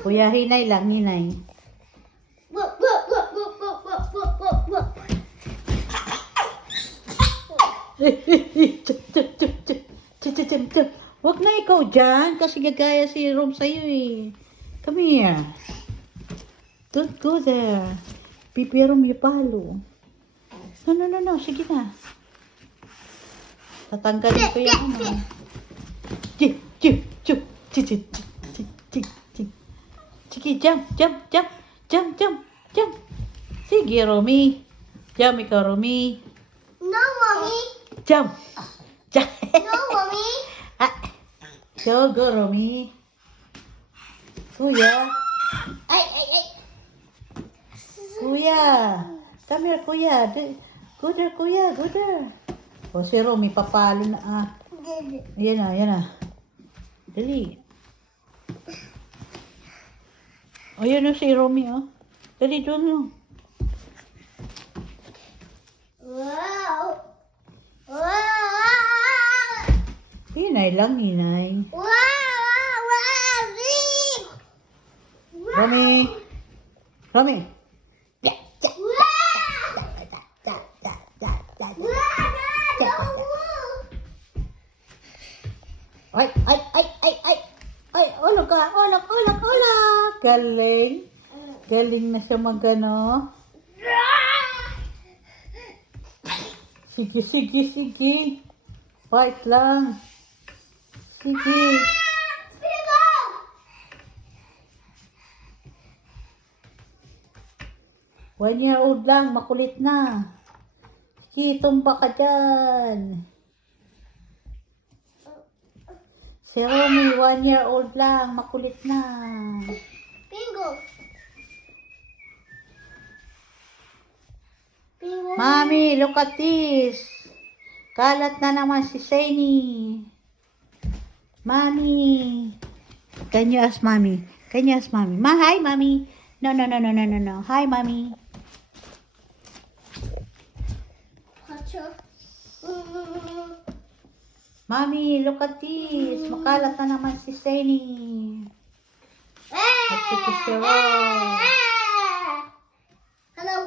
Kuya, hinay lang, hinay. Huwag na ikaw dyan, kasi gagaya si Rom sa'yo eh. Come here. Don't go there. Pipi Rom, you palo. No, sige na. Tatanggalin ko yung ano. Sige, jump. Sige, Romy. Jump ikaw, Romy. No, mommy. Jump. No, mommy. So, go, Romy. Kuya. Ay. Kuya. Come here, kuya. Go there, kuya. Go there. O, si Romy, papalo na ah. Ayan na. Dali. O, yun o si Romy, oh. Dali, doon, oh. Wow. Hinay lang, hinay. Romy. Ay, ulog ka. Galing na siya magano. Sige. Fight lang. Sige. 1 year old lang, makulit na. Sige, tumpa ka dyan. Si Romy, 1 year old lang, makulit na. Bingo. Mami, look at this. Kalat na naman si Saini. Mami. Can you ask Mommy? Hi, Mommy. No. Hi, Mommy. Mommy, look at this. Makalat na naman si Saini. Nagsikis si Ron. Hello.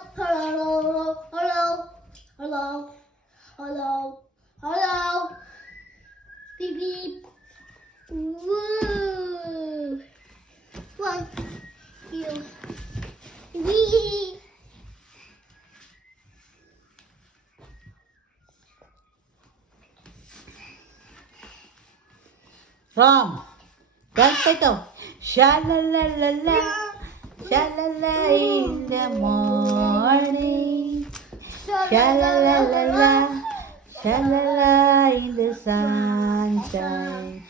Beep beep. Woo. 1, 2, 3. Rom, dance pa ito. Sha-la-la-la-la. Sha-la-la in the morning. Sha-la-la-la-la. Sha-la-la in the sunshine.